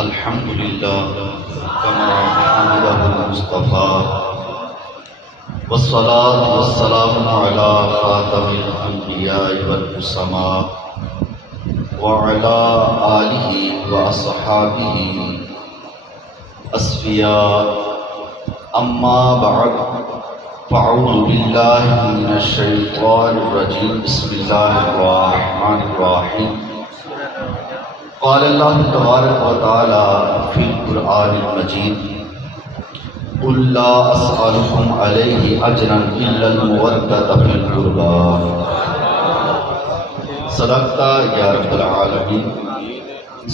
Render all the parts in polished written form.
الحمد لله كما حمده المصطفى والصلاة والسلام على خاتم الأنبياء والرسل وعلى آله وأصحابه أصفياء. أما بعد فأعوذ بالله من الشيطان الرجيم. بسم الله الرحمن الرحيم. قال اللہ تبارک و تعالی فی القرآن المجید قل لا اسألکم علیہ اجرا الا المودۃ فی القربى. صدقت یا رب العالمین.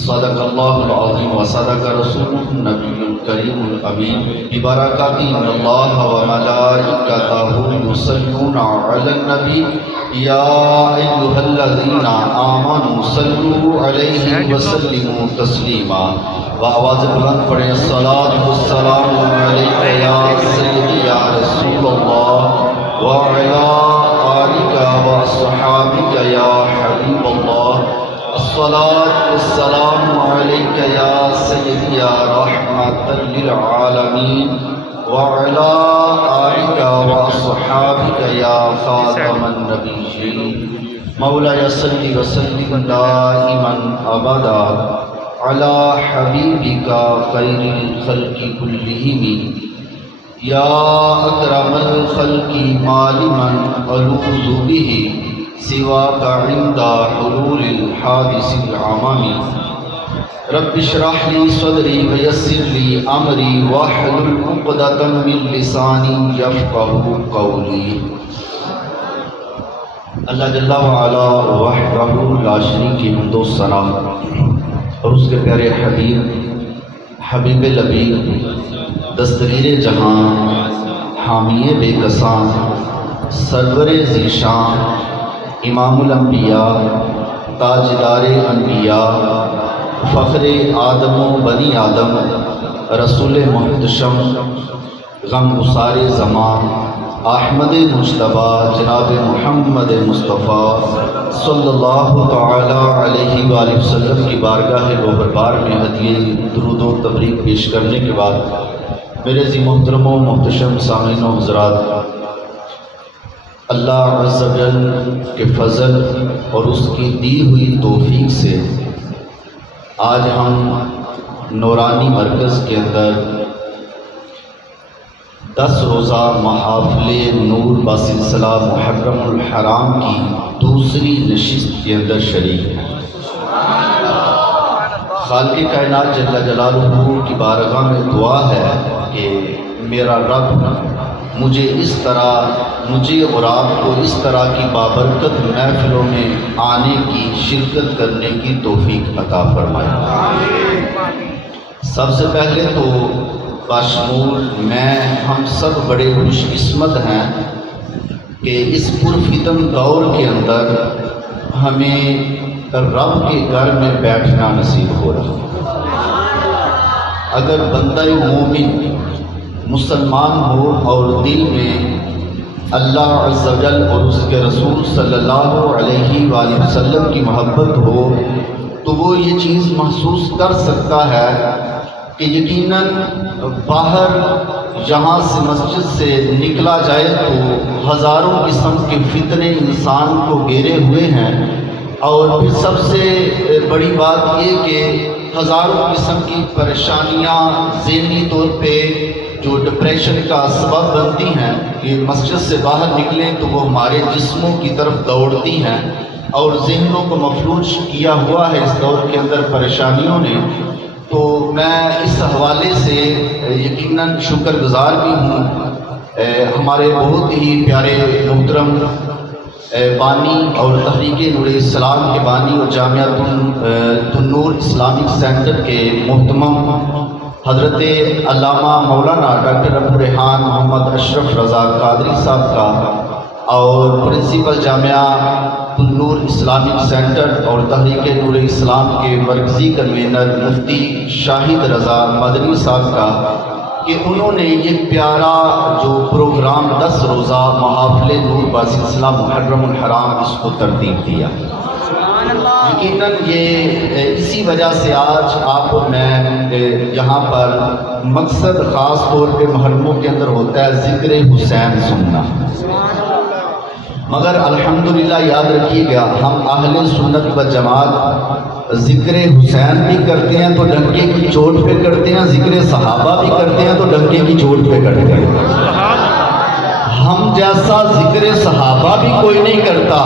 صدق اللہ العظیم و صدق رسولہ النبی الکریم الامین. ببرکات من اللہ وملائکتہ یصلون علی النبی یا ایھا الذین آمنوا صلوا علیہ وسلموا تسلیما. آواز بلند پڑھیں الصلاۃ والسلام علیک یا سیدی یا رسول اللہ وعلی آلک واصحابک یا حبیب اللہ. الصلاۃ والسلام علیک یا سیدی یا رحمۃ للعالمین وعلی آلک واصحابک یا خاتم النبیین. مولایا صلی وسلم دائما ابدا علی حبیبک خیر الخلق کلہم یا اکرم الخلق ما لمن الوذ بہ سواک عند حلول الحادث العمم. رب اشرح لی صدری ویسر لی امری واحلل عقدۃ من لسانی یفقہوا قولی. اللہ جل وعلا وحدہ لا شریک حمد و ثنا اور اس کے پیارے حبیب حبیب لبیب دستگیر جہاں حامی بے کساں سرور ذیشان امام الانبیاء تاجدار انبیاء فخر آدم و بنی آدم رسول محتشم غم گسار زمان احمد مجتبیٰ جناب محمد مصطفیٰ صلی اللہ تعالی علیہ وآلہ وسلم کی بارگاہ گوہربار میں ہدیہ درود و تبریک پیش کرنے کے بعد میرے عزیز محترم و محتشم سامعین و حضرات، اللہ عز و جل کے فضل اور اس کی دی ہوئی توفیق سے آج ہم نورانی مرکز کے اندر 10 روزہ محافل نور بسلسلہ محرم الحرام کی دوسری نشست کے اندر شریک ہیں. خالق کائنات جل جلالہ کی بارگاہ میں دعا ہے کہ میرا رب مجھے اور آپ کو اس طرح کی بابرکت محفلوں میں آنے کی شرکت کرنے کی توفیق عطا فرمائے. سب سے پہلے تو باشمول میں ہم سب بڑے خوش قسمت ہیں کہ اس پرفتن دور کے اندر ہمیں رب کے گھر میں بیٹھنا نصیب ہو رہا ہے. اگر بندہ مومن مسلمان ہو اور دل میں اللہ عز و جل اور اس کے رسول صلی اللہ علیہ وآلہ وسلم کی محبت ہو تو وہ یہ چیز محسوس کر سکتا ہے کہ یقیناً باہر جہاں سے مسجد سے نکلا جائے تو ہزاروں قسم کے فتنے انسان کو گھیرے ہوئے ہیں، اور پھر سب سے بڑی بات یہ کہ ہزاروں قسم کی پریشانیاں ذہنی طور پہ جو ڈپریشن کا سبب بنتی ہیں کہ مسجد سے باہر نکلیں تو وہ ہمارے جسموں کی طرف دوڑتی ہیں اور ذہنوں کو مفلوج کیا ہوا ہے اس دور کے اندر پریشانیوں نے. تو میں اس حوالے سے یقیناً شکر گزار بھی ہوں ہمارے بہت ہی پیارے محترم بانی اور تحریک نور اسلام کے بانی اور جامعہ النور اسلامک سینٹر کے محتمم حضرت علامہ مولانا ڈاکٹر ابو ریحان محمد اشرف رضا قادری صاحب کا، اور پرنسپل جامعہ النور اسلامک سینٹر اور تحریک نور اسلام کے مرکزی کنوینر مفتی شاہد رضا مدنی صاحب کا، کہ انہوں نے یہ پیارا جو پروگرام 10 روزہ محافل نور بسلسلہ محرم الحرام اس کو ترتیب دیا. یقیناً یہ اسی وجہ سے آج آپ اور میں یہاں پر مقصد خاص طور پہ محرموں کے اندر ہوتا ہے ذکر حسین سننا، مگر الحمدللہ یاد رکھیے گا ہم اہل سنت و جماعت ذکر حسین بھی کرتے ہیں تو ڈنکے کی چوٹ پہ کرتے ہیں، ذکر صحابہ بھی کرتے ہیں تو ڈنکے کی چوٹ پہ کرتے ہیں۔ ہم جیسا ذکر صحابہ بھی کوئی نہیں کرتا،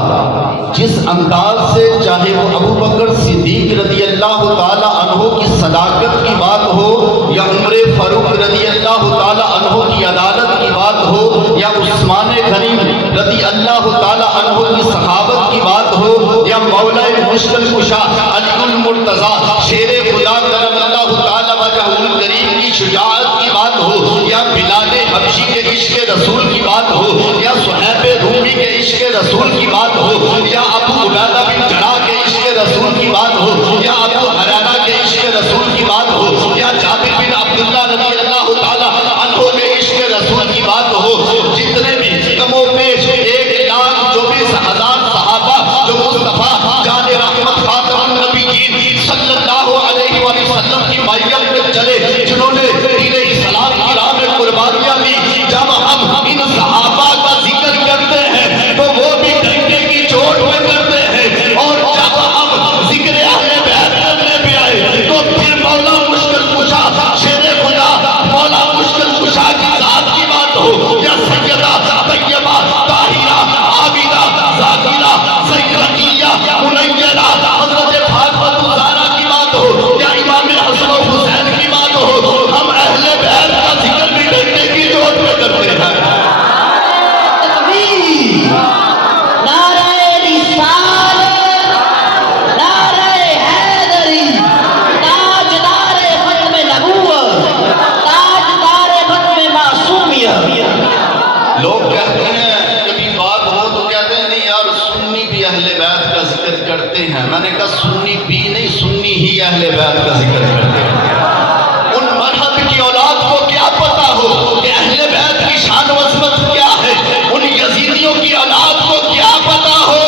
جس انداز سے چاہے وہ ابو بکر صدیق رضی اللہ تعالی عنہ کی صداقت کی بات ہو، یا عمر فاروق رضی اللہ تعالی عنہ کی عدالت کی بات ہو، یا عثمان غنی رضی اللہ تعالی عنہ کی صحابت کی بات ہو، یا مولا مشکل کشا علی المرتضیٰ شیر خدا کرم اللہ تعالی وجہہ الکریم کی شجاعت کی بات ہو، یا بلال حبشی کے عشق رسول کی بات ہو، یا صہیب رومی کے عشق رسول کی بات ہو، یا ابو عبیدہ بن جراح کے عشق رسول کی بات ہو، یا ابو حریرہ کے عشق رسول کی بات ہو، یا جابر بن عبداللہ رضی اللہ تعالی عنہ کے عشق رسول کی بات ہو، جتنے بھی کم و بیش 1,24,000 صحابہ جو مصطفیٰ جان رحمت خاتم النبیین صلی اللہ علیہ وسلم کی مائیت میں چلے، جنہوں نے دین اسلام کی راہ میں قربانیاں دی، جب ہم ان صحابہ کا ذکر کرتے ہیں تو وہ بھی ڈنکے کی چوٹ میں کرتے ہیں، اور جب ہم ذکر اہل بیت کرنے پہ آئے تو پھر مولا مشکل کشا شیر خدا مولا مشکل کشا کی ذات کی بات ہو، یا سیدہ طیبہ طاہرہ عابدہ ذاکرہ زکریا منیرہ حضرت فاطمہ الزہرا کی بات ہو، یا امام حسن و حسین کی بات ہو، ہم اہل بیت کا ذکر بھی ڈنکے کی چوٹ میں کرتے ہیں۔ لوگ کہتے ہیں کبھی بات ہو تو کہتے ہیں نہیں یار سنی بھی اہل بیت کا ذکر کرتے ہیں، میں نے کہا سنی بھی نہیں، سنی ہی اہل بیت کا ذکر کرتے ہیں۔ ان مرحب کی اولاد کو کیا پتا ہو کہ اہل بیت کی شان و عظمت کیا ہے، ان یزیدیوں کی اولاد کو کیا پتا ہو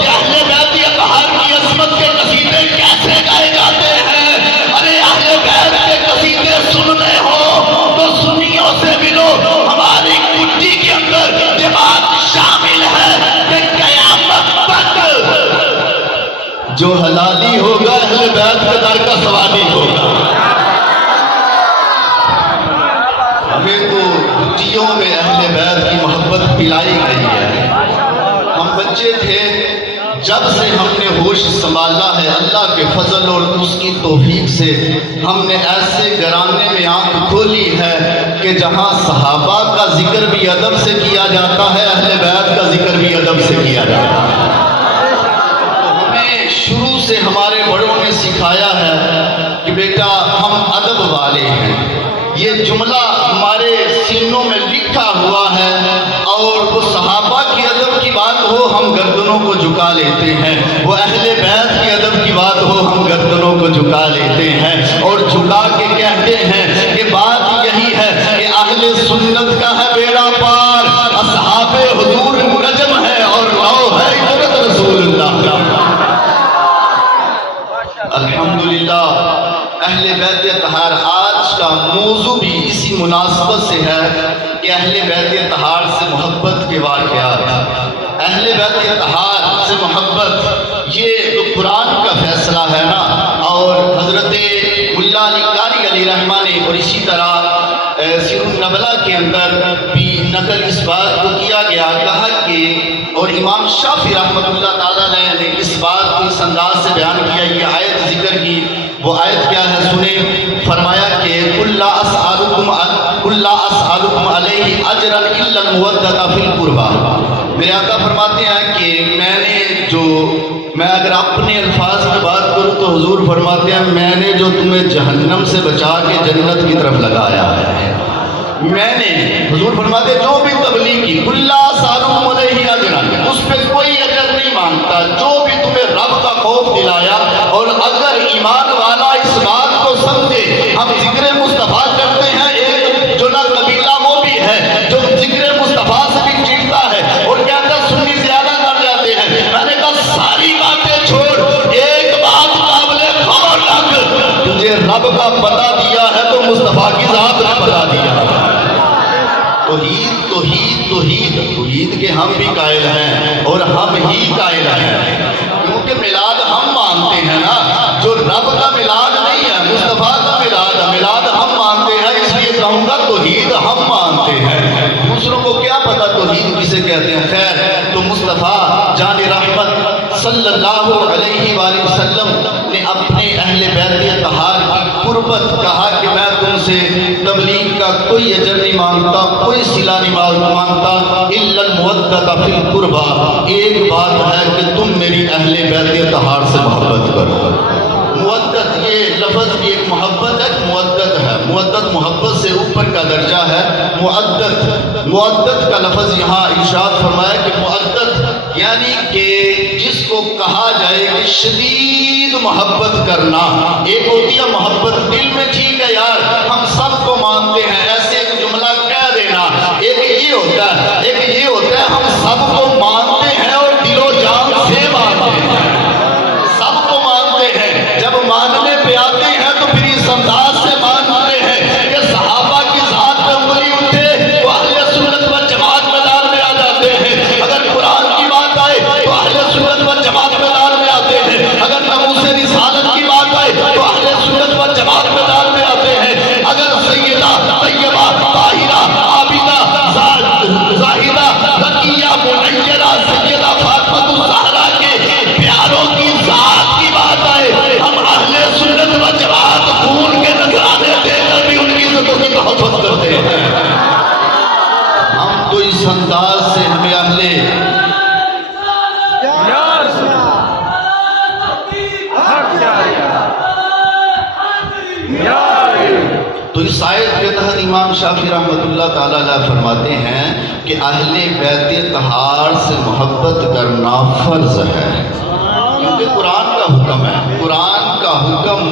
کہ اہل بیت اطہار کی عظمت کے قصیدے کیسے گائے جاتے ہیں۔ ارے اہل بیت کے قصیدے سننے ہو تو سنیوں سے ملو، ہماری کٹی کے اندر یہ بات شامل ہے کہ قیامت تک جو حلالی ہوگا اہل بیت کے در کا سوالی ہوگا۔ ہمیں تو کٹیوں میں اہل بیت کی محبت پلائی گئی ہے۔ ہم بچے تھے، جب سے ہم نے ہوش سنبھالا ہے اللہ کے فضل اور اس کی توفیق سے ہم نے ایسے گھرانے میں آنکھ کھولی ہے کہ جہاں صحابہ کا ذکر بھی ادب سے کیا جاتا ہے، اہل بیت کا ذکر بھی ادب سے کیا جاتا ہے۔ تو ہمیں شروع سے ہمارے بڑوں نے سکھایا ہے کہ بیٹا ہم ادب والے ہیں، یہ جملہ ہمارے سینوں میں لکھا ہوا ہے، اور وہ صحابہ کی ادب کی بات ہو ہم گردنوں کو جھکا لیتے ہیں، وہ اہل بیت کی ادب کی بات ہو ہم گردنوں کو جھکا لیتے ہیں، اور جھکا کے کہتے ہیں کہ بات یہی ہے کہ اہل سنت کا ہے بیڑا پار، اصحاب حضور نجم ہے اور لو ہے عزت رسول اللہ کا۔ الحمدللہ اہل بیت اطہار آج کا موضوع بھی اسی مناسبت سے ہے کہ اہل بیت اطہار سے محبت کے واقعات، اہل بیت اطہار سے محبت یہ تو قرآن کا فیصلہ ہے نا، اور حضرت ملا علی قاری علیہ رحمہ نے اور اسی طرح سیر النبلہ کے اندر بھی نقل اس بات کو کیا گیا، کہا کہ اور امام شافعی رحمۃ اللہ تعالیٰ نے اس بات کو اس انداز سے بیان کیا، یہ آیت ذکر کی، وہ آیت کیا ہے سنیں، فرمایا کہ قُلْ لَا أَسْأَلُكُمْ عَلَيْهِ أَجْرًا إِلَّا الْمُوَدَّةَ فِي الْقُرْبَى۔ میرے آقا فرماتے ہیں کہ میں اگر اپنے الفاظ کی بات کروں تو حضور فرماتے ہیں میں نے جو تمہیں جہنم سے بچا کے جنت کی طرف لگایا ہے، میں نے حضور فرماتے ہیں جو بھی تبلیغ کی قُلْ لَا أَسْأَلُكُمْ عَلَيْهِ أَجْرًا، اس پہ کوئی اجر نہیں مانگتا، جو بھی تمہیں رب کا خوف دلایا، اور اگر ایمان والا اس بات کو سمجھے، ہم ذکر مصطفیٰ کرتے ہیں، ایک جو نہ قبیلہ وہ بھی ہے جو ذکر مصطفیٰ سے بھی چیڑتا ہے اور کہتا ہے سنی زیادہ کر جاتے ہیں، میں نے کہا ساری باتیں چھوڑ، بتا دیا ہے تو مصطفیٰ کی ذات نے بتا دیا ہے۔ توحید توحید توحید توحید کے ہم بھی قائل ہیں اور ہم ہی قائل ہیں، کیونکہ میلاد ہم مانتے ہیں نا، جو رب کا میلاد نہیں ہے، مصطفیٰ کا میلاد ہے، میلاد ہم مانتے ہیں، اس لیے کہوں گا توحید ہم مانتے ہیں۔ دوسروں کو کیا پتا توحید کسے کہتے ہیں؟ خیر، تو مصطفیٰ جان رحمت صلی اللہ علیہ وآلہ وسلم نے اپنے اہل بیت طہار کی قربت کہا کہ میں تم سے تبلیغ کا کوئی اجر نہیں مانگتا، کوئی صلہ نہیں مانگتا، الا المودۃ فی القربہ، ایک بات ہے کہ تم میری اہل بیت طہار سے محبت کرو۔ مودت یہ لفظ بھی ایک محبت ہے، مودت ہے، مودت محبت سے اوپر کا درجہ ہے۔ مودت کا لفظ یہاں ارشاد فرمایا کہ مودت یعنی کہ جس کو کہا جائے کہ شدید محبت کرنا۔ ایک ہوتی ہے محبت دل میں، ٹھیک ہے یار ہم سب کو مانتے ہیں، ایسے ایک جملہ کہہ دینا، ایک یہ ہوتا ہے ہم سب کو مانتے ہیں اور دل و جان سے مانتے ہیں، سب کو مانتے ہیں، جب ماننے پہ آتے ہیں تو پھر اس انداز سے مانتے ہیں کہ صحابہ کی ذات پہ انگلی اٹھے تو اہل سنت و جماعت میدان میں آ جاتے ہیں، اگر قرآن کی بات آئے تو اہل سنت و جماعت میدان میں آتے ہیں، اگر ناموس رسالت کی بات آئے تو اہل سنت و جماعت میدان میں آتے ہیں، اگر سیدہ طیبہ طاہرہ عابدہ زاہدہ رقیہ منیرہ سیدہ فاطمہ الزہرا کے پیاروں کی ذات کی بات آئے، ہم اہل سنت و جماعت خون کے نذرانے دے کر بھی ان کی عزتوں کی تحفظ کرتے ہیں۔ ہم تو اس انداز سے ہمیں تو اس آیت کے تحت امام شافعی رحمۃ اللہ تعالیٰ علیہ فرماتے ہیں کہ اہل بیت طہار سے محبت کرنا فرض ہے، کیونکہ قرآن کا حکم ہے، قرآن کا حکم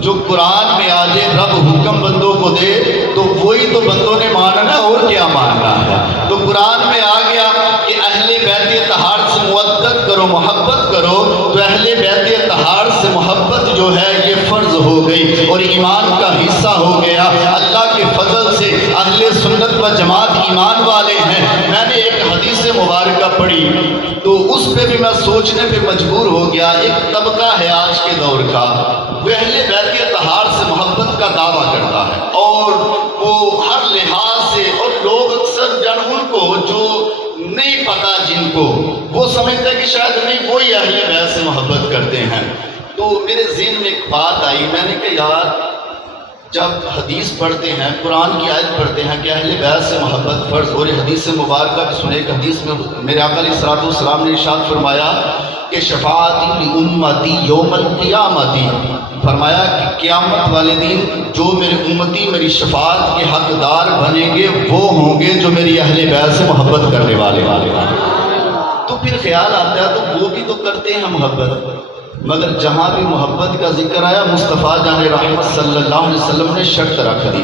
جو قرآن میں آ جائے، رب حکم بندوں کو دے تو وہی تو بندوں نے ماننا ہے، اور کیا ماننا ہے۔ تو قرآن میں آ گیا کہ اہل بیت طہار سے مودت کرو، محبت کرو، تو اہل بیت طہار سے محبت جو ہے یہ فرض ہو گئی اور ایمان کا حصہ ہو گیا۔ اللہ کے فضل سے اہل سنت و جماعت ایمان والے ہیں۔ میں نے ایک حدیث مبارکہ پڑھی تو اس پہ بھی میں سوچنے پہ مجبور ہو گیا۔ ایک طبقہ ہے آج کے دور کا، وہ اہل بیت طہار سے محبت کا دعویٰ کرتا ہے، اور وہ ہر لحاظ سے، اور لوگ اکثر ان کو جو نہیں پتا جن کو، وہ سمجھتے ہیں کہ شاید نہیں وہی اہل بیت سے محبت کرتے ہیں۔ تو میرے ذہن میں ایک بات آئی، میں نے کہا یار جب حدیث پڑھتے ہیں، قرآن کی آیت پڑھتے ہیں کہ اہل بیت سے محبت فرض، اور یہ حدیث مبارکہ بھی سنے، ایک حدیث میں میرے آقا علیہ الصلوۃ والسلام نے ارشاد فرمایا کہ شفاعتی لامتی یوم القیامتی، فرمایا کہ قیامت والے دن جو میرے امتی میری شفاعت کے حقدار بنیں گے وہ ہوں گے جو میری اہل بیت سے محبت کرنے والے۔ تو پھر خیال آتا ہے تو وہ بھی تو کرتے ہیں محبت، مگر جہاں بھی محبت کا ذکر آیا مصطفیٰ جان رحمت صلی اللہ علیہ وسلم نے شرط رکھ دی۔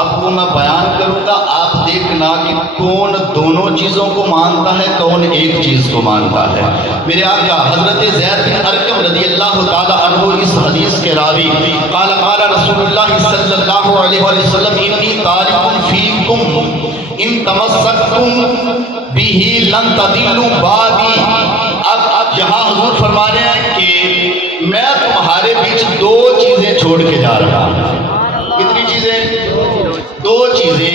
اب وہ میں بیان کروں گا، آپ دیکھنا کہ کون دونوں چیزوں کو مانتا ہے، کون ایک چیز کو مانتا ہے۔ میرے آقا حضرت زید بن ارقم رضی اللہ تعالی عنہ اس حدیث کے راوی، قال قال رسول اللہ صلی اللہ علیہ وسلم انی تارک فیکم ان تمسکتم بہ لن تضلوا بعدی۔ اب یہاں حضور فرما رہے ہیں کہ میں تمہارے بیچ دو چیزیں چھوڑ کے جا رہا ہوں۔ کتنی چیزیں؟ دو چیزیں۔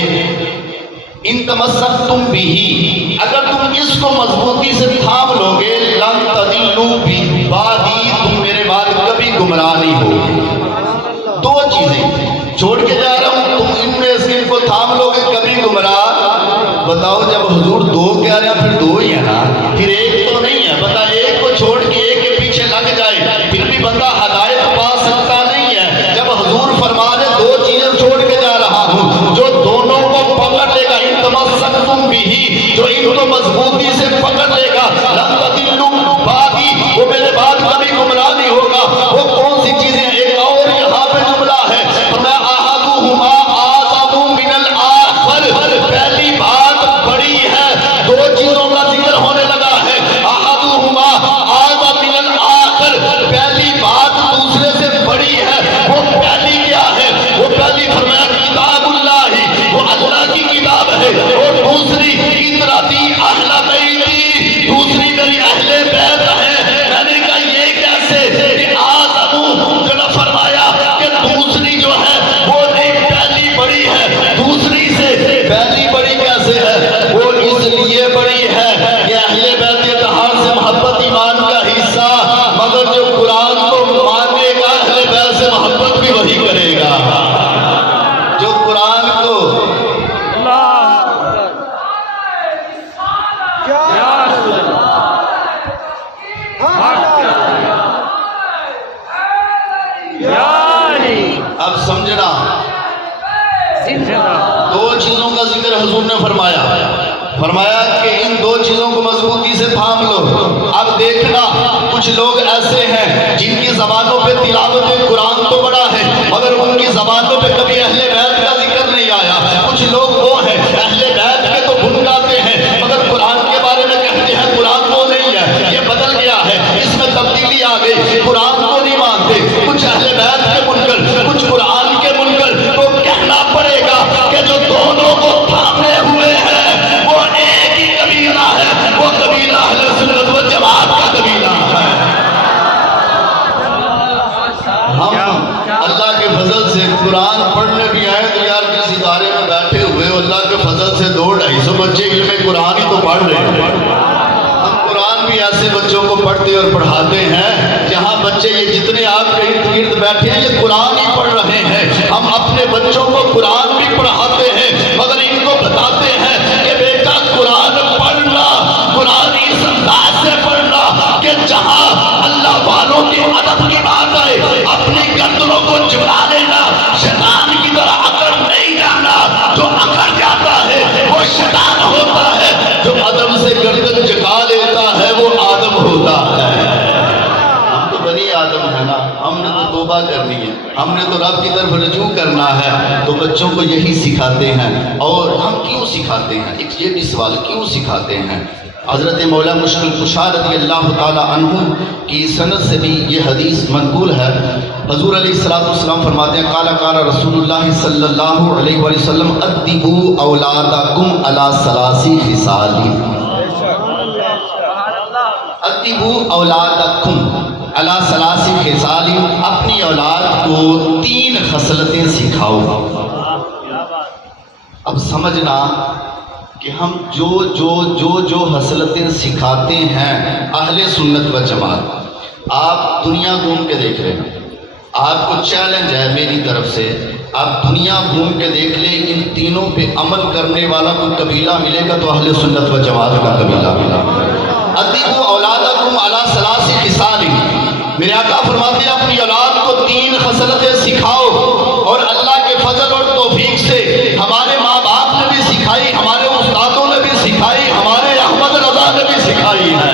ان تمسکتم بہ، اگر تم اس کو مضبوطی سے تھام لو گے، لن تضلوا بعدی، تم میرے بعد کبھی گمراہ نہیں ہوگے۔ دو چیزیں چھوڑ کے جا رہا ہوں، تم ان میں سے ان کو تھام لو گے کبھی گمراہ۔ بتاؤ جب حضور دو کہہ رہے ہیں پھر دو ہی ہے نا، پھر ایک تو نہیں ہے۔ بتا ایک کو چھوڑ کے ایک کے پیچھے لگ جائے پھر بھی بندہ ہدایت پا سکتا نہیں ہے۔ جب حضور فرما رہے دو چیزیں چھوڑ کے جا رہا ہوں، جو دونوں کو پکڑ لے گا، ان تمسکتم بہ، جو ان کو مضبوطی سے پکڑ لے گا، لن تضلوا بعدی، وہ میرے بعد کبھی گمراہ نہیں ہوگا۔ وہ کون سی چیزیں؟ ایک اور یہاں پہ جملہ ہے، فرمایا احدہما اعظم من الاخر، پہلی بات بڑی ہے، دو چیزوں کا ذکر ہونے لگا ہے، احدہما اعظم من الاخر، پہلی بات دوسرے سے بڑی ہے۔ وہ پہلی کیا ہے؟ سمجھنا. دو چیزوں کا ذکر حضور نے فرمایا کہ ان دو چیزوں کو مضبوطی سے تھام لو. اب دیکھنا کچھ لوگ ایسے ہیں جن کی زبانوں پہ تلاوت قرآن تو بڑا ہے مگر ان کی زبانوں پہ کبھی اہل بیت کا ذکر نہیں آیا. کچھ لوگ وہ ہیں اہل بیت کے تو گن گاتے ہیں مگر قرآن کے بارے میں کہتے ہیں قرآن وہ نہیں ہے، یہ بدل گیا ہے، اس میں تبدیلی آ گئی، قرآن کو نہیں مانتے. کچھ اہل بیت کے منکر، کچھ قرآن کے منکر. تو کہنا پڑے گا کہ جو دونوں کو تھامے ہوئے ہیں وہ ایک ہی قبیلہ ہے، وہ قبیلہ اہل سنت و جماعت کا قبیلہ ہے. ہم اللہ کے فضل سے قرآن پڑھنے بھی آئے تو یار کس ادارے میں بیٹھے ہوئے اللہ کے فضل سے 200-250 بچے علم قرآن ہی تو پڑھ رہے ہیں. ہم قرآن بھی ایسے بچوں کو پڑھتے اور پڑھاتے ہیں جہاں بچے یہ جتنے آپ کے ارد گرد بیٹھے ہیں یہ قرآن ہی پڑھ رہے ہیں. ہم اپنے بچوں کو قرآن بھی پڑھاتے ہیں مگر ان کو بتاتے ہیں کہ بیٹا قرآن پڑھنا، قرآن اس انداز سے پڑھنا کہ جہاں اللہ والوں کے ادب کی بات آئے اپنی گردنوں کو جھکا لینا. شیطان کی طرح اکڑ نہیں جانا. جو اکڑ جاتا ہے وہ شیطان ہوتا ہے، جو ادب سے گردن جھکا لیتا ہے وہ آدم ہوتا ہے. ہم تو بنی آدم ہے نا، ہم نے تو توبہ کرنی ہے، ہم نے تو رب کی طرف رجوع کرنا ہے. تو بچوں کو یہی سکھاتے ہیں. اور ہم کیوں سکھاتے ہیں؟ ایک یہ بھی سوال، کیوں سکھاتے ہیں؟ حضرت مولا مشکل کشا رضی اللہ تعالی عنہ کی سند سے بھی یہ حدیث منقول ہے. حضور علیہ السلام فرماتے ہیں قال رسول اللہ صلی اللہ علیہ وآلہ وسلم ادبوا اولادکم علی ثلاث خصال. ادبوا اولادکم علی ثلاث خصال، اپنی اولاد کو 3 خصلتیں سکھاؤ. اب سمجھنا کہ ہم جو خصلتیں سکھاتے ہیں اہل سنت و جماعت. آپ دنیا گھوم کے دیکھ رہے ہیں، آپ کو چیلنج ہے میری طرف سے، آپ دنیا گھوم کے دیکھ لیں، ان تینوں پہ عمل کرنے والا کوئی قبیلہ ملے گا تو اہل سنت و جماعت کا قبیلہ ملا. ادبوا اولادکم علی ثلاث خصال، میرے آقا فرماتے ہیں اپنی اولاد کو 3 خصلتیں سکھاؤ. اور اللہ کے فضل اور توفیق سے ہمارے ماں باپ نے بھی سکھائی، ہمارے استادوں نے بھی سکھائی، ہمارے احمد رضا نے بھی سکھائی ہے.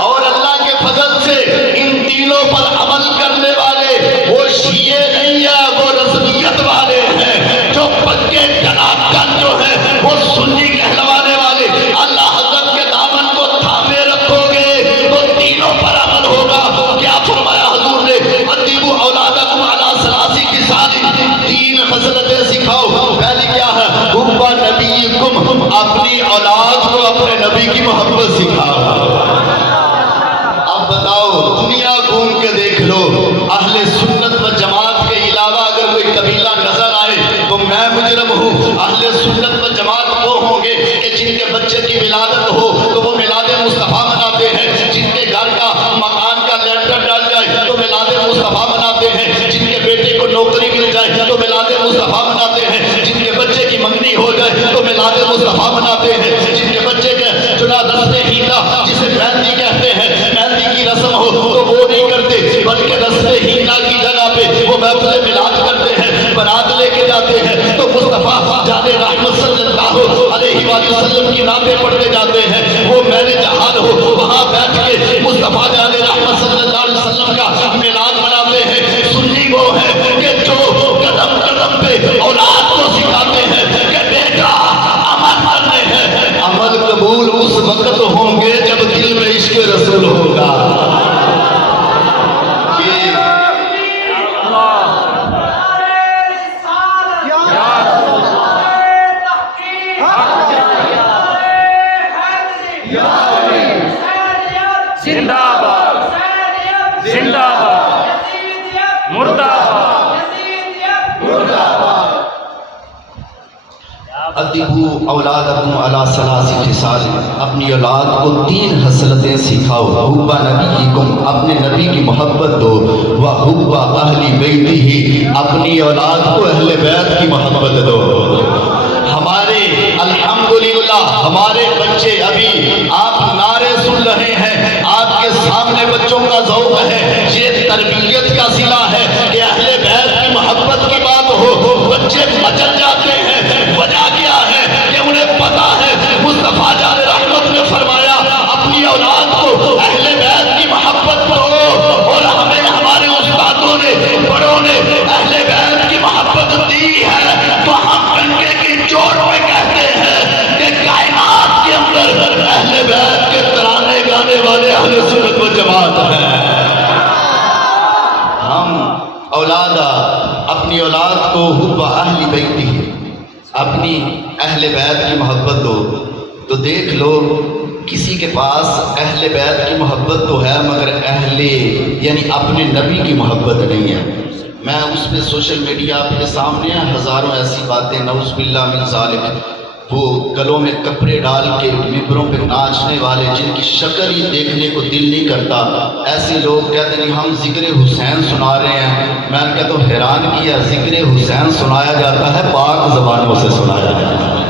اور اللہ کے فضل سے ان تینوں پر عمل کرنے والے وہ شیعہ نہیں ہے، وہ رسمیت والے ہیں. جو پکے ڈناکن جو ہے وہ سنی کہلوانے والے. اللہ حضرت کے دامن کو تھامے رکھو گے تو تینوں پر عمل ہوگا. کیا فرمایا حضور نے؟ ادبوا اولادکم علی ثلاث خصال، 3 خصلتیں سکھاؤ. پہلی کیا ہے؟ حب نبیکم، اپنی اولاد کو اپنے نبی کی محبت سکھاؤ. اب بتاؤ دنیا گھوم کے دیکھ لو، اہل سنت و جماعت کے علاوہ اگر کوئی قبیلہ نظر آئے تو میں مجرم ہوں. اہل سنت و جماعت وہ ہوں گے کہ جن کے بچے کی ولادت ہو تو وہ میلاد مصطفیٰ مناتے ہیں، جن کے گھر کا مکان کا لینٹر ڈال جائے تو میلاد مصطفیٰ مناتے ہیں، جن کے بیٹے کو نوکری مل جائے تو میلاد مصطفیٰ مناتے ہیں، جن کے بچے کی منگنی ہو جائے تو میلاد مصطفیٰ مناتے ہیں، جن کے بچے کے چنا رستے ہیلا جسے مہندی کہتے ہیں، مہندی کی رسم ہو تو وہ نہیں کرتے بلکہ رستے ہیلا کی جگہ پہ وہ محفل میلاد کرتے ہیں، برات لے کے جاتے ہیں. تو مصطفیٰ جان رحمت صلی اللہ علیہ وآلہ وسلم کی نعتیں پڑھتے جاتے ہیں. وہ میرے جہان ہو وہاں بیٹھ کے مصطفیٰ جان رحمت صلی اللہ علیہ وسلم کا میلاد مناتے ہیں. سنی وہ ہے کہ جو قدم قدم پہ اولاد کو سکھاتے ہیں کہ بیٹا عمل کرنے ہیں. عمل قبول اس وقت ہوں گے جب دل میں عشق رسول ہوگا. زندہ باد، زندہ باد، مردہ باد، مردہ باد. ادبوا اولادکم علی ثلاث خصال، اپنی اولاد کو 3 خصلتیں سکھاؤ. حب نبیکم، اپنے نبی کی محبت دو. وحب اہل بیتہ، اپنی اولاد کو اہل بیت کی محبت دو. ہمارے الحمدللہ ہمارے بچے ابھی آپ نعرے سن رہے ہیں، آپ کے سامنے بچوں کا ذوق ہے. یہ تربیت کا صلہ ہے کہ اہل بیت کی محبت کی اپنی اولاد کو حب اہل بیت ہی، اپنی اہل بیت کی محبت دو. تو دیکھ لو کسی کے پاس اہل بیت کی محبت تو ہے مگر اہل یعنی اپنے نبی کی محبت نہیں ہے. میں اس پہ سوشل میڈیا آپ کے سامنے ہزاروں ایسی باتیں نعوذ باللہ من ذالک، وہ گلوں میں کپڑے ڈال کے ممبروں پہ ناچنے والے جن کی شکل ہی دیکھنے کو دل نہیں کرتا. ایسے لوگ کہتے ہیں ہم ذکر حسین سنا رہے ہیں. میں نے کہا تو حیران کیا، ذکر حسین سنایا جاتا ہے پاک زبانوں سے سنایا جاتا ہے،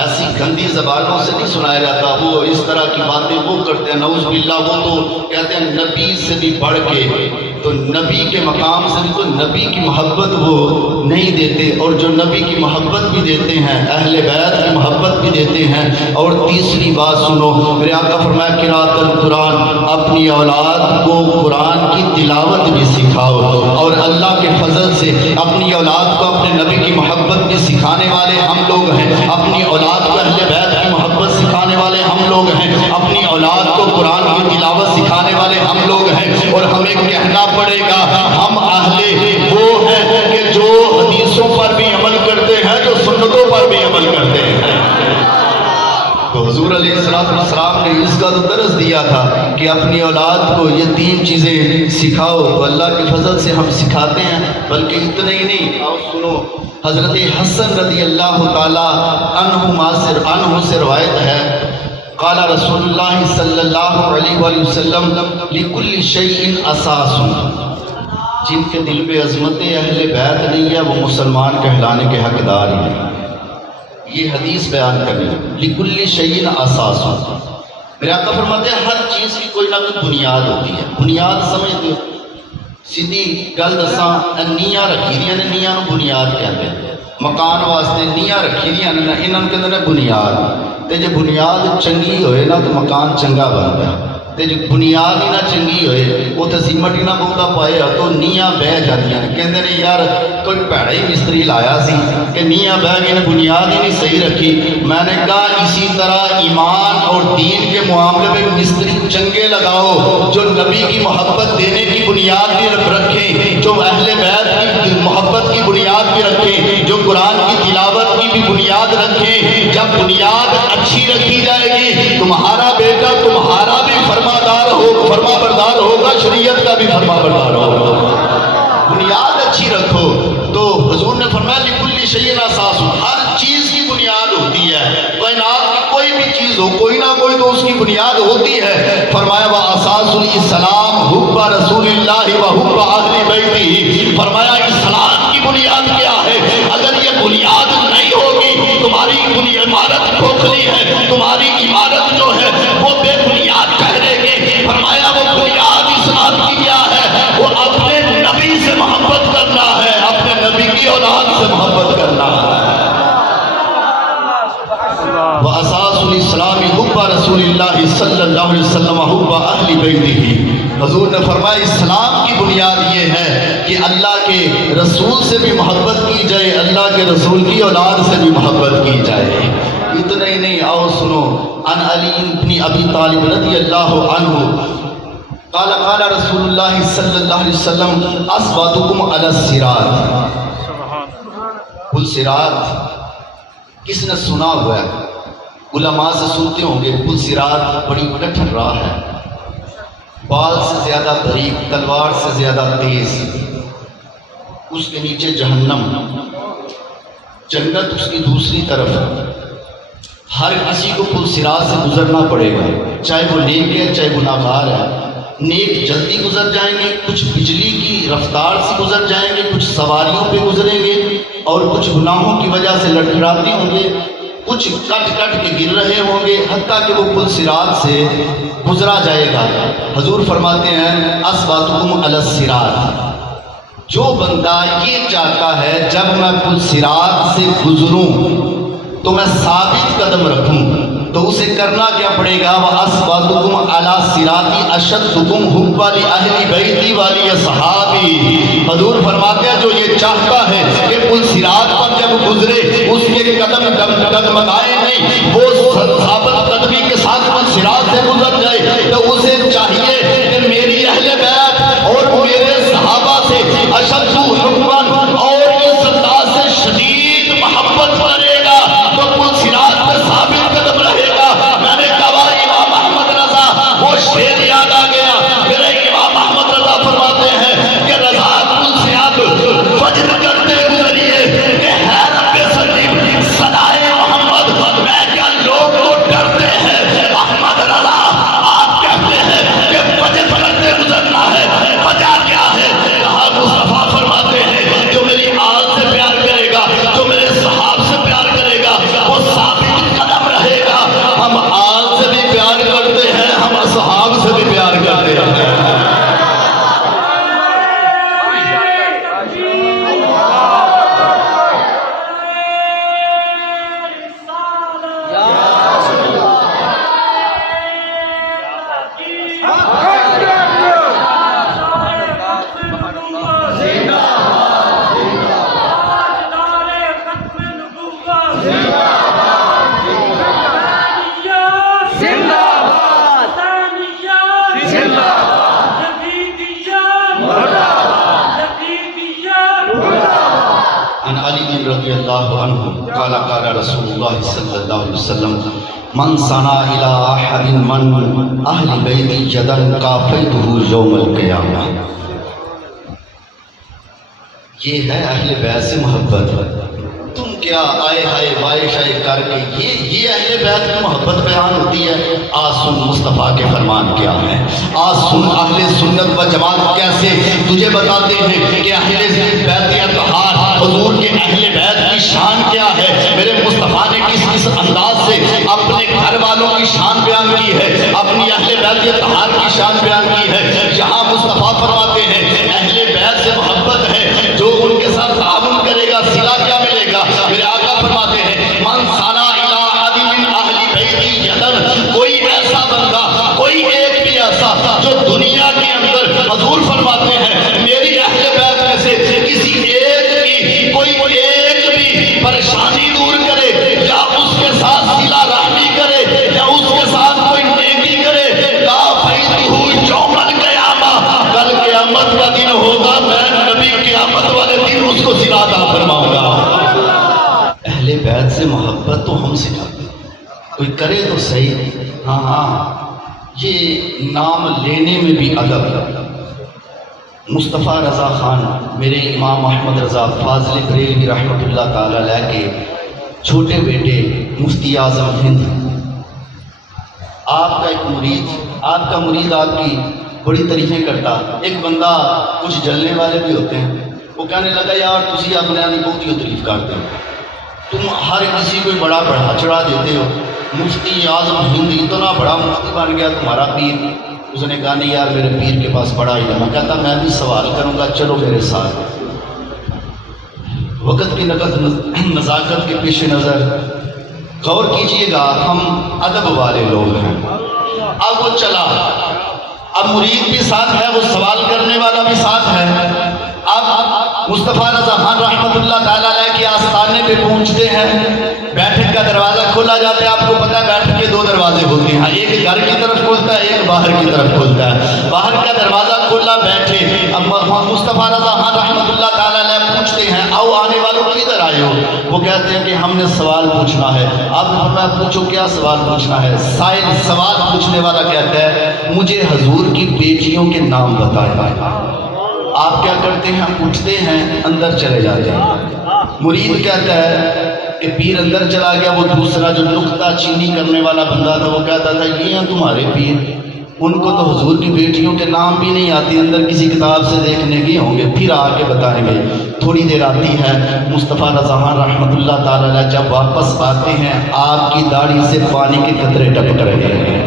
ایسی گندی زبانوں سے نہیں سنایا جاتا. وہ اس طرح کی باتیں وہ کرتے ہیں نعوذ باللہ. وہ تو کہتے ہیں نبی سے بھی بڑھ کے، تو نبی کے مقام سے بھی تو نبی کی محبت وہ نہیں دیتے، اور جو نبی کی محبت بھی دیتے ہیں اہل بیت کی محبت بھی دیتے ہیں. اور تیسری بات سنو، میرے آقا فرمایا قرات القرآن، اپنی اولاد کو قرآن کی تلاوت بھی سکھاؤ. اور اللہ کے فضل سے اپنی اولاد کو اپنے نبی کی محبت بھی سکھانے والے ہم لوگ ہیں، اپنی اولاد کو اہل بیت کی محبت سکھانے والے ہم لوگ ہیں، اپنی اولاد کو قرآن کی تلاوت سکھانے والے ہم لوگ ہیں. اور ہمیں کہنا پڑے گا ہم اہل وہ ہیں کہ جو حدیثوں پر بھی عمل کرتے ہیں، جو سنتوں پر بھی عمل کرتے ہیں. تو حضور علیہ السلام نے اس کا تو درس دیا تھا کہ اپنی اولاد کو یہ 3 چیزیں سکھاؤ. تو اللہ کے فضل سے ہم سکھاتے ہیں. بلکہ اتنا ہی نہیں، آؤ سنو، حضرت حسن رضی اللہ تعالی عنہ سے روایت ہے، قال رسول اللہ صلی اللہ علیہ وآلہ وسلم لکل شیء اساس. جن کے دل میں عظمت اہل بیت نہیں ہے وہ مسلمان کہلانے کے حقدار ہی نہیں. یہ حدیث بیان کرنی ہے، لکل شیء اساس. میرے آقا فرماتے ہیں ہر چیز کی کوئی نہ کوئی بنیاد ہوتی ہے. بنیاد سمجھتے ہو؟ سیدھی گل دساں، نیاں رکھی دیاں نے، نیاں نو بنیاد کہتے ہیں. مکان واسطے نیاں رکھی دیاں نے، انہاں کے اندر بنیاد. تے جے بنیاد چنگی ہوئے نا تو مکان چنگا بنتا ہے. تے جے بنیاد ہی نہ چنگی ہوئے، وہ تے سیمٹ ہی نہ بہتا پائے تو نیاں بہ جاندیاں نے. کہندے نے یار کوئی بھڑا ہی مستری لایا سی کہ نیاں بہ گئی نے، بنیاد ہی نہیں صحیح رکھی. میں نے کہا اسی طرح ایمان اور دین کے معاملے میں مستری چنگے لگاؤ جو نبی کی محبت دینے کی بنیاد بھی رکھیں، جو اہل بیت کی محبت کی بنیاد بھی رکھیں، جو قرآن کی تلاوت کی بھی بنیاد رکھیں. جب بنیاد اچھی رکھی جائے گی تمہارا بیٹا تمہارا بھی فرما بردار ہوگا، شریعت کا بھی فرما بردار ہوگا. بنیاد اچھی رکھو. تو حضور نے فرمایا لکل شیء اساس، ہر چیز کی بنیاد ہوتی ہے. کائنات کی کوئی بھی چیز ہو، کوئی نہ کوئی تو اس کی بنیاد ہوتی ہے. فرمایا واساس الاسلام حب رسول اللہ وحب اہل بیتہ. فرمایا اسلام کی بنیاد کیا ہے؟ اگر یہ بنیاد نہیں ہوگی تمہاری عمارت کھوکھلی ہے، تمہاری عمارت جو ہے وہ بے بنیاد ٹھہرے گی. فرمایا وہ بنیاد اسلام کی کیا ہے؟ وہ اپنے نبی سے محبت کرنا ہے، اپنے نبی کی اولاد سے محبت کرنا ہے. واساس الاسلام حب رسول اللہ صلی اللہ علیہ وسلم حب اہل بیتہ. حضور نے فرمایا اسلام کی بنیاد یہ ہے کہ اللہ کے رسول سے بھی محبت کی جائے، اللہ کے رسول کی اولاد سے بھی محبت کی جائے. اتنا ہی نہیں، آؤ سنو، عن علی بن ابی طالب رضی اللہ عنہ قال قال رسول اللہ صلی اللہ علیہ وسلم اثباتکم علی الصراط. پل صراط کس نے سنا ہوا ہے؟ علماء سے سنتے ہوں گے. پل صراط بڑی کٹھن راہ ہے، بال سے زیادہ باریک، تلوار سے زیادہ تیز. اس کے نیچے جہنم، جنت اس کی دوسری طرف. ہر کسی کو پل صراط سے گزرنا پڑے گا، چاہے وہ نیک ہے چاہے گناہگار ہے. نیک جلدی گزر جائیں گے، کچھ بجلی کی رفتار سے گزر جائیں گے، کچھ سواریوں پہ گزریں گے، اور کچھ گناہوں کی وجہ سے لڑکھڑاتے ہوں گے، کچھ کٹ کٹ کے گر رہے ہوں گے، حتیٰ کہ وہ پل صراط سے گزرا جائے گا. حضور فرماتے ہیں اثباتکم علی الصراط. جو بندہ یہ چاہتا ہے جب میں پل صراط سے گزروں تو میں ثابت قدم رکھوں، تو اسے کرنا کیا پڑے گا؟ وَأَثْبَتُكُمْ عَلَى صِرَاطِ أَشَدُّكُمْ حُبًّا لِأَهْلِ بَيْتِي وَلِأَصْحَابِي. حضور فرماتے ہیں جو یہ چاہتا ہے کہ پل صراط پر جب گزرے اس کے قدم ڈگمگائے نہیں، وہ ثابت قدمی کے ساتھ پل صراط سے گزر جائے، تو اسے چاہیے کہ میری اہل بیت اور میرے صحابہ سے اشد حبًا اور عن علی رضی اللہ عنہ قال قال رسول اللہ صلی اللہ علیہ وسلم من صنع الى احد من اہل بیت یدا کافیتہ یوم القیامہ. یہ ہے اہل بیت سے محبت. تم کیا آئے ہائے بائے شائے کر کے یہ اہل بیت کی محبت بیان ہوتی ہے. آج سن مصطفیٰ کے فرمان کیا ہے, آج سن اہل سنت و جماعت کیسے تجھے بتاتے ہیں کہ اہل بیت اطہار حضور کے اہل بیت کی شان کیا ہے. میرے مصطفیٰ نے کس انداز سے اپنے گھر والوں کی شان بیان کی ہے, اپنی اہل بیت اطہار کی شان بیان کی ہے. جہاں مصطفیٰ فرماتے ہیں اہل بیت سے محبت ہے, جو ان کے ساتھ تعاون کرے گا صلہ کیا ملے گا. میرے آقا فرماتے ہیں من صنع الی احد من اہل بیت یدا, کوئی ایسا بندہ, کوئی ایک بھی ایسا جو دنیا کے اندر حضور فرماتے ہیں میری اہل بیت میں سے کسی ایک کی کوئی ایک بھی پریشانی دور کرے, یا اس کے ساتھ صلہ رحمی کرے, یا اس کے ساتھ کوئی نیکی کرے, کافیتہ یوم القیامہ, کل قیامت کا دن ہوگا, میں نبی قیامت والے دن اس کو صلہ عطا فرماؤں گا. اہل بیت سے محبت تو ہم سکھاتے ہیں, کوئی کرے تو صحیح. ہاں یہ نام لینے میں بھی ادب. مصطفیٰ رضا خان میرے امام احمد رضا فاضل بریلوی رحمۃ اللہ تعالی علیہ کے چھوٹے بیٹے مفتی اعظم ہند, آپ کا ایک مرید, آپ کا مرید آپ کی بڑی تعریفیں کرتا. ایک بندہ, کچھ جلنے والے بھی ہوتے ہیں, وہ کہنے لگا یار تسی اپنے آنے بہت ہی تعریف کرتے ہو, تم ہر کسی کو بڑا بڑھا چڑھا دیتے ہو. مفتی اعظم ہند اتنا بڑا مفتی بن گیا تمہارا پیر. اس نے کہا نہیں یار میرے پیر کے پاس بڑا علم ہے. کہتا میں بھی سوال کروں گا, چلو میرے ساتھ. وقت کی نزاکت کے پیش نظر غور کیجئے گا, ہم ادب والے لوگ ہیں. اب وہ چلا, اب مرید بھی ساتھ ہے, وہ سوال کرنے والا بھی ساتھ ہے. اب مصطفیٰ رضا خان رحمۃ اللہ تعالیٰ علیہ کے آستانے پہ پہنچتے ہیں, بیٹھک کا دروازہ کھولا جاتا ہے. آپ کو پتہ ہے بیٹھک کے دو دروازے ہوتے ہیں, ایک گھر کی طرف کھلتا ہے, ایک باہر کی طرف کھلتا ہے. باہر کا دروازہ کھولا, بیٹھے. اب مصطفیٰ رضا خان رحمۃ اللہ تعالیٰ علیہ پوچھتے ہیں آؤ آنے والوں کدھر آئے ہو. وہ کہتے ہیں کہ ہم نے سوال پوچھنا ہے. آپ نے فرمایا پوچھو کیا سوال پوچھنا ہے. سائل سوال پوچھنے والا کہتا ہے مجھے حضور کی بیٹیوں کے نام بتائیں. آپ کیا کرتے ہیں, اٹھتے ہیں اندر چلے جاتے ہیں. مرید کہتا ہے کہ پیر اندر چلا گیا. وہ دوسرا جو نکتہ چینی کرنے والا بندہ تھا وہ کہتا تھا یہ ہیں تمہارے پیر, ان کو تو حضور کی بیٹیوں کے نام بھی نہیں آتی, اندر کسی کتاب سے دیکھنے گئے ہوں گے, پھر آ کے بتائیں گے. تھوڑی دیر آتی ہے, مصطفیٰ رضا خان رحمۃ اللہ تعالی علیہ جب واپس آتے ہیں آپ کی داڑھی سے پانی کے قطرے ٹپک رہے ہیں.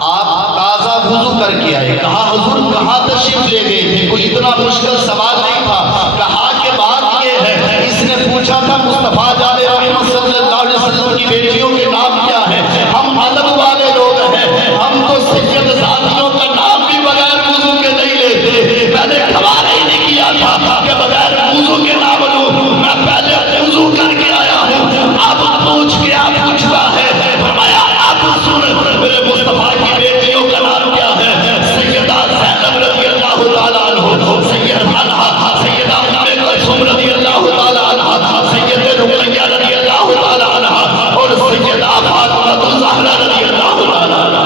آپ تازہ وضو کر کے آئے. کہا حضور کہاں تشریف لے گئے تھے, کوئی اتنا مشکل سوال نہیں تھا. کہا کہ بات یہ ہے, اس نے پوچھا تھا مصطفیٰ جان رحمت صلی اللہ علیہ وسلم کی بیٹیوں کے نام کیا ہے. ہم ادب والے لوگ ہیں, ہم تو سید ذاتیوں کا نام بھی بغیر وضو کے نہیں لیتے. میں نے سوال ہی نہیں کیا تھا کہ بغیر وضو کے نام لوں, میں پہلے وضو کر کے آیا ہوں. اب پوچھ کے آپ پوچھتا ہے. فرمایا آپ سن, میرے مصطفیٰ کی بیٹیوں کا نام کیا ہے. سیدہ زینب رضی اللہ تعالیٰ عنہ, سیدہ طلحہ, سیدہ ام کلثوم رضی اللہ تعالیٰ عنہ, سیدہ رقیہ رضی اللہ تعالیٰ عنہ, اور سیدہ فاطمہ الزہرا رضی اللہ تعالیٰ عنہ.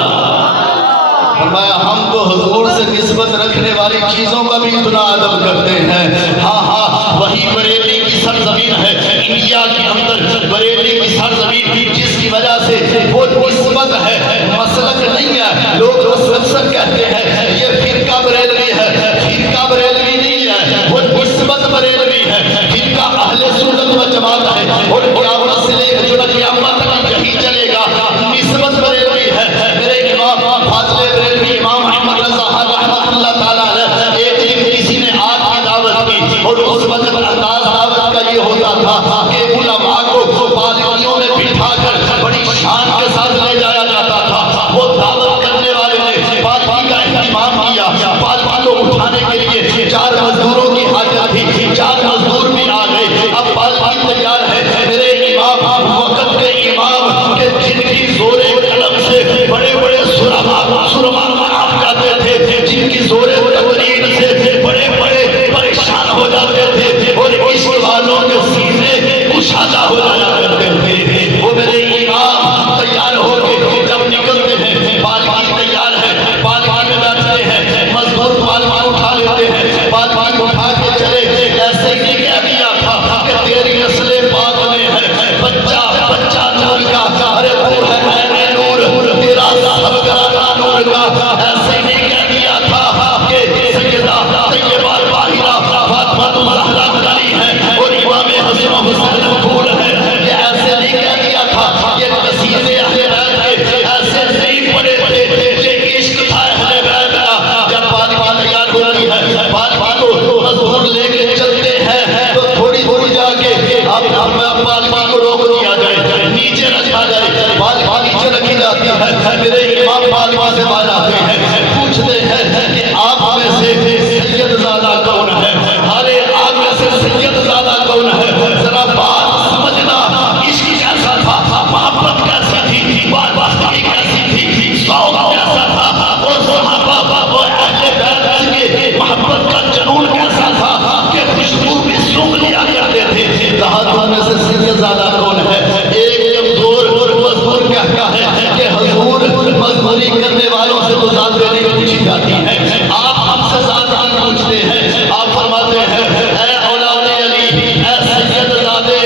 فرمایا ہم تو حضور سے نسبت رکھنے والی چیزوں کا بھی اتنا ادب کرتے ہیں. ہاں ہاں وہی بریلی کی سرزمین ہے, انڈیا کے اندر بریلی کی سرزمین, جس کی وجہ سے وہ نسبت ہے, مسلک نہیں ہے. لوگ اکثر کہتے ہیں یہ فرقہ بریلوی ہے, فرقہ بریلوی نہیں ہے, وہ نسبت بریلوی ہے. فرقہ اہل سنت و جماعت ہے, اور قیامت سے لے کر قیامت تک یہی چلے گا. نسبت بریلوی ہے. میرے امام فاضل بریلوی امام احمد رضا خان رحمۃ اللہ تعالیٰ علیہ, ایک دن کسی نے آگ کی دعوت کی, اور اس وقت انداز دعوت کا یہ ہوتا تھا کہ علماء کو پالکیوں میں بٹھا کر بڑی شان کے ساتھ لے جایا جاتا تھا. وہ دعوت کرنے والے نے پالکی کا اہتمام کیا. پالکی کو اٹھانے کے لیے 4 مزدوروں کی حاجت تھی. 4 مزدور بھی آ گئے. اب پالکی تیار ہے. میرے امام وقت کے امام کے جن کی زور قلم سے بڑے بڑے سرما آپ جاتے تھے, جن کی زور تقریر سے بڑے بڑے پریشان ہو جاتے تھے, اور عشق والوں کے سینے میرے امام مالک سے بجاتے ہیں، پوچھتے ہیں کہ آپ میں سے سید زادہ کون ہے؟ ارے آپ میں سے سید زادہ کون ہے؟ ذرا بات سمجھنا، عشق کیسا تھا، محبت کیسی تھی، وابستگی کیسی تھی، شوق کیسا تھا، اور صحابہ و اہل بیت کے محبت کا جنون کیسا تھا کہ خوشبو بھی سونگھ لیا کرتے تھے۔ کہا تم میں سے سید زادہ کون ہے؟ ایک کمزور مزدور کہتا ہے کہ حضور مزدوری کرنے والوں سے تو ذات نہیں پوچھی جاتی ہے، آپ ہم سے ذات پوچھتے ہیں۔ آپ فرماتے ہیں اے اولاد علی، اے سید زادے،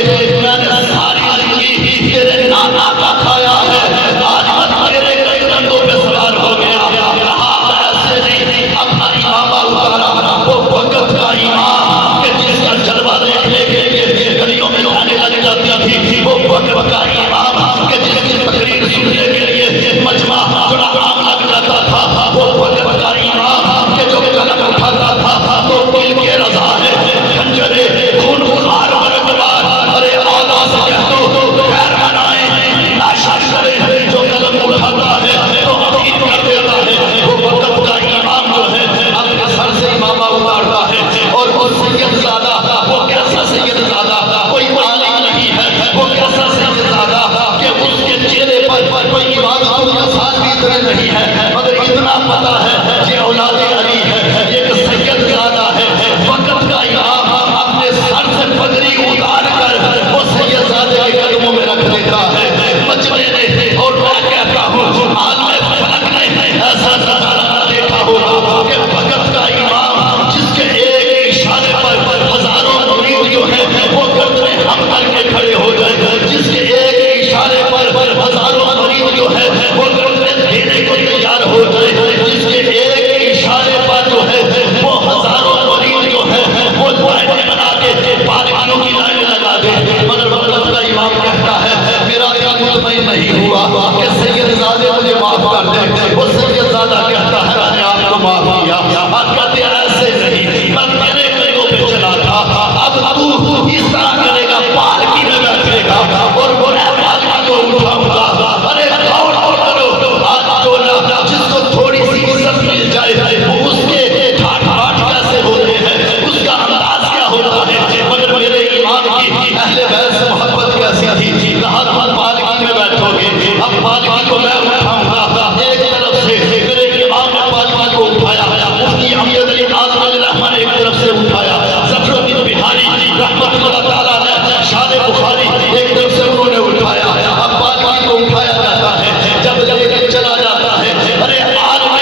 میں نے ساری زندگی تیرے نانا کا کھایا ہے، آج میں تیرے کئی رنگوں پہ سوار ہو گیا۔ کہا ایسے نہیں، اپنا امامہ اتارا، وہ وقت کا امام کہ جس کا جلوہ دیکھنے کے لیے گلیوں میں آنے لگ جاتی تھی، وہ وقت کا امام کہ جس کی تقریر سننے کے لیے مجمع بڑا عام لگ جاتا تھا، وہ وقت کا امام کہ جو قلم اٹھاتا تھا تو دل کے رضا ہے خنجرے خون خار مرگوار، ارے اولا سے کہہ دو خیر منائیں ناشا کرے، جو قلم اٹھاتا ہے تو عقید کر دیتا ہے۔ وہ وقت کا امام جو ہے اپنے سر سے امامہ اتارتا ہے، اور وہ سید زادہ، وہ کیسا سید زادہ، کوئی عالم نہیں ہے، وہ کیسا سید زادہ کہ اس کے چہرے پر کوئی عبادت کا ساتھ بھی اتنے نہیں ہے، مگر اتنا پتا ہے کہ اولاد علی ہے، ایک سید زادہ ہے، وقت کا امام اپنے سر سے پگڑی اتار کر وہ سید زادے کے قدموں میں رکھ دیتا ہے۔ بچنے نے اور میں کہتا ہوں عالم فلک نے ایسا نظارہ دیکھا ہوگا کہ وقت کا امام جس کے ایک اشارے پر ہزاروں مرید جو ہیں وہ گردنیں ہم کر کے کھڑے ہو گئے، جس کے ایک اشارے پر ہزاروں مرید جو ہیں وہ گردنیں دینے کو تیار ہو گئے، جس کے ایک اشارے پر جو ہے وہ ہزاروں مرید جو ہیں وہ لائنیں بنا کے پارکانوں کی لائنیں لگا دے، مگر وقت کا امام کہتا ہے میرا دل مطمئن نہیں ہوا کہ سید زادے مجھے معاف کر دے۔ وہ سید زادہ کہتا ہے میں نے آپ کو معاف کیا، آپ کہتے ہیں ایسے نہیں، میں میرے قدموں پہ چلا تھا، اب تو اس طرح کرے گا، پالکی میں بیٹھے گا اور وہ پالکی کو اٹھاؤں گا۔ ارے غور کرو، آج ٹولہ جس کو تھوڑی سی عزت مل جائے وہ اس کے ٹھاٹ ٹھاٹ کیسے ہوتے ہیں، اس کا انداز کیا ہوتا ہے، مگر میرے امام کی اہل بیت سے محبت کیسی تھی۔ کہا تم پالکی میں بیٹھو گے، اب پالکی کو میں اٹھاؤں گا۔ ایک طرف سے میرے امام نے پالکی کو اٹھایا، مفتی امجد علی اعظم علیہ الرحمن ایک طرف سے اٹھایا، ظفر الدین بہاری رحمۃ اللہ تعالیٰ نے شان بخاری ایک طرف سے انہوں نے اٹھایا، اب پالکی کو اٹھایا جاتا ہے، جب لے کے چلا جاتا ہے، ارے عالم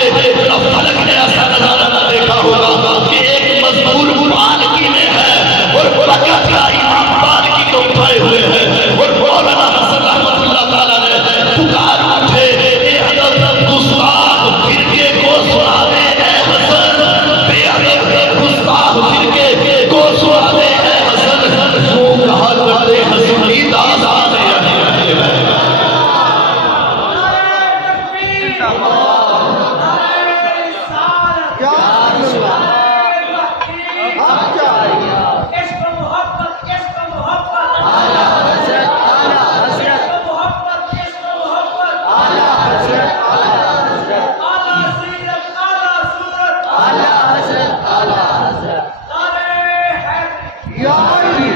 فلک نے ایسا نظارہ نہ دیکھا ہوگا کہ ایک مزدور پالکی میں ہے اور وقت کا امام پالکی کو اٹھائے ہوئے ہیں، اور مولانا حسن رحمۃ اللہ تعالیٰ نے پکار اٹھے اے حضرت گستاخ فرقے کو سنا دے اے حسن، بے ادب گستاخ فرقے کو سنا دے اے حسن، وہ کہا کرتے حسنی داستان ہے۔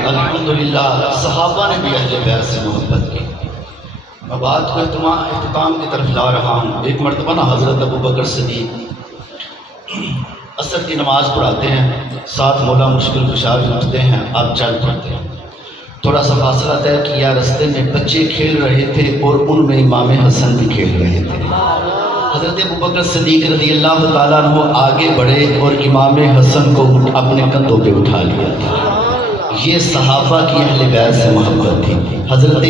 الحمدللہ صحابہ نے بھی اہل بیت سے محبت کی۔ میں بات کو اختتام کی طرف لا رہا ہوں۔ ایک مرتبہ نا حضرت ابو بکر صدیق عصر کی نماز پڑھاتے ہیں، ساتھ مولا مشکل کشا بھی اٹھتے ہیں، آپ چل پڑتے ہیں، تھوڑا سا فاصلہ طے کیا، رستے میں بچے کھیل رہے تھے اور ان میں امام حسن بھی کھیل رہے تھے۔ حضرت ابو بکر صدیق رضی اللہ تعالیٰ عنہ آگے بڑھے اور امام حسن کو اپنے کندھوں پہ اٹھا لیا۔ یہ صحابہ کی اہل بیت سے محبت تھی۔ حضرت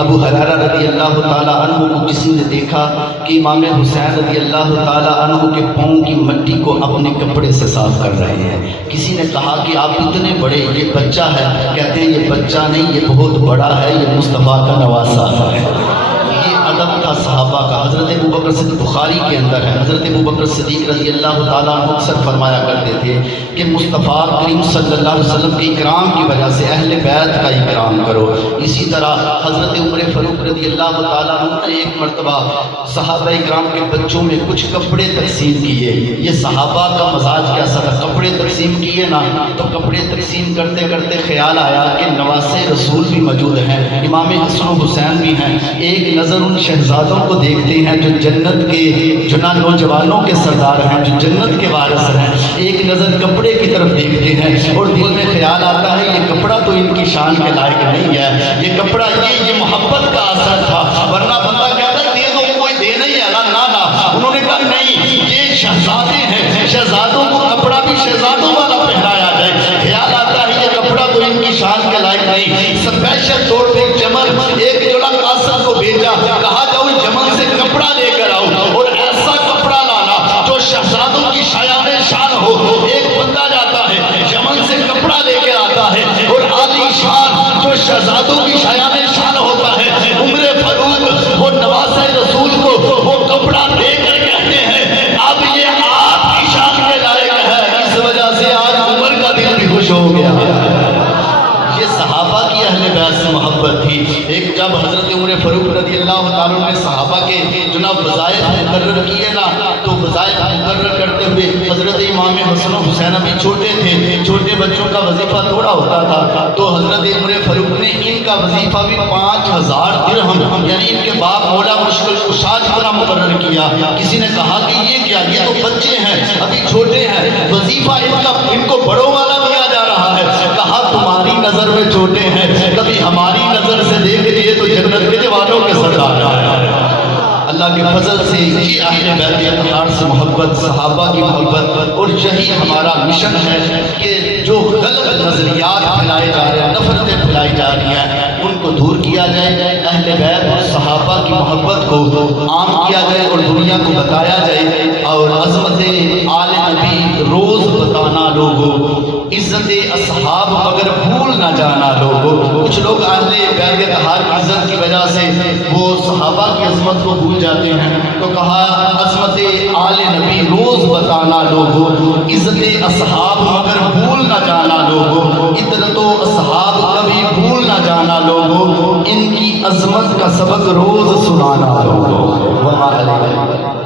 ابو ہریرہ رضی اللہ تعالیٰ عنہ کو کسی نے دیکھا کہ امام حسین رضی اللہ تعالیٰ عنہ کے پاؤں کی مٹی کو اپنے کپڑے سے صاف کر رہے ہیں۔ کسی نے کہا کہ آپ اتنے بڑے، یہ بچہ ہے؟ کہتے ہیں یہ بچہ نہیں، یہ بہت بڑا ہے، یہ مصطفیٰ کا نواسہ ہے۔ یہ ادب تھا تھا صحابہ کا. حضرت ابوبکر صدیق بخاری کے اندر ہے. حضرت ابوبکر صدیق رضی اللہ تعالیٰ عنہ اکثر فرمایا کرتے تھے کہ مصطفیٰ کریم صلی اللہ علیہ وسلم کے اکرام کی وجہ سے اہل بیت کا اکرام کرو. اسی طرح حضرت عمر فاروق رضی اللہ تعالیٰ عنہ نے ایک مرتبہ صحابہ اکرام کے بچوں میں کچھ کپڑے تقسیم کیے. یہ صحابہ کا مزاج کیسا تھا, کپڑے تقسیم کیے نا تو کپڑے تقسیم کرتے کرتے خیال آیا کہ نواسے رسول بھی موجود ہیں, امام حسن و حسین بھی ہیں. ایک نظر ان شہزادوں کو دیکھتے ہیں جو جنت کے جنا نوجوانوں کے سردار ہیں, جو جنت کے وارث ہیں. ایک نظر کپڑے کی طرف دیکھتے ہیں اور دل میں خیال آتا ہے یہ کپڑا تو ان کی شان کے لائق نہیں ہے. یہ کپڑا یہ محبت کا اثر تھا, ورنہ بندہ کہتا ہے دے دو, کوئی دے نہیں ہے نا. انہوں نے کہا نہیں, یہ شہزادے ہیں, شہزادوں کو کپڑا بھی شہزادوں والا پہنایا جائے. خیال آتا ہے یہ کپڑا تو ان کی شان کے لائق نہیں. اسپیشل طور پہ جمل ایک جوڑا قاسم کو بھیجا, کہا جاؤ جمل سے کپڑا لے کر آؤ اور ایسا کپڑا لانا جو شہزادوں کی شایان شان ہو. ایک بندہ جاتا ہے جمل سے کپڑا لے کے آتا ہے اور عالی شان جو شہزادوں کی شایان شان ہوتا ہے. عمر فاروق وہ نواسہ رسول کو وہ کپڑا دے کر کہتے ہیں اب یہ آپ کی شان کے لائق ہے. اس وجہ سے آج عمر کا دل بھی خوش ہو گیا. یہ صحابہ کی اہل بیت سے محبت تھی. ایک جب حضرت عمر فاروق رضی اللہ تعالیٰ نے صحابہ کے جناب وظائف مقرر کیے نا, تو وظائف مقرر کرتے ہوئے حضرت امام حسن و حسین ابھی چھوٹے تھے, چھوٹے بچوں کا وظیفہ تھوڑا ہوتا تھا, تو حضرت عمر فاروق نے ان کا وظیفہ بھی 5000 درہم یعنی ان کے باپ مولا مشکل کشا جتنا مقرر کیا. کسی نے کہا کہ یہ کیا, یہ تو بچے ہیں ابھی چھوٹے ہیں, وظیفہ ان کو بڑوں والا دیا جا رہا ہے. کہا تمہاری نظر میں چھوٹے ہیں, کبھی ہماری نظر سے دیکھ لیے تو جنت کے جوانوں کے سردار ہیں. اللہ کے فضل سے یہ اہل بیت اطہار سے محبت, صحابہ کی محبت, اور یہی ہمارا مشن ہے کہ جو غلط نظریات پھیلائے جا رہے ہیں, نفرتیں پھیلائی جا رہی ہیں, ان کو دور کیا جائے. اہل بیت اور صحابہ کی محبت کو عام کیا جائے اور دنیا کو بتایا جائے. اور عظمت آل نبی روز بتانا لوگوں, عزت اصحاب مگر بھول نہ جانا لوگوں. کچھ لوگ اہل بیت اطہار کی عزت کی وجہ سے وہ صحابہ کی عظمت کو بھول جاتے ہیں, تو کہا عظمت آل نبی روز بتانا لوگوں, عزت اصحاب مگر بھول نہ جانا لوگوں. عزت و اصحاب کبھی بھول نہ جانا لوگوں, ان کی عظمت کا سبق روز سنانا لوگوں.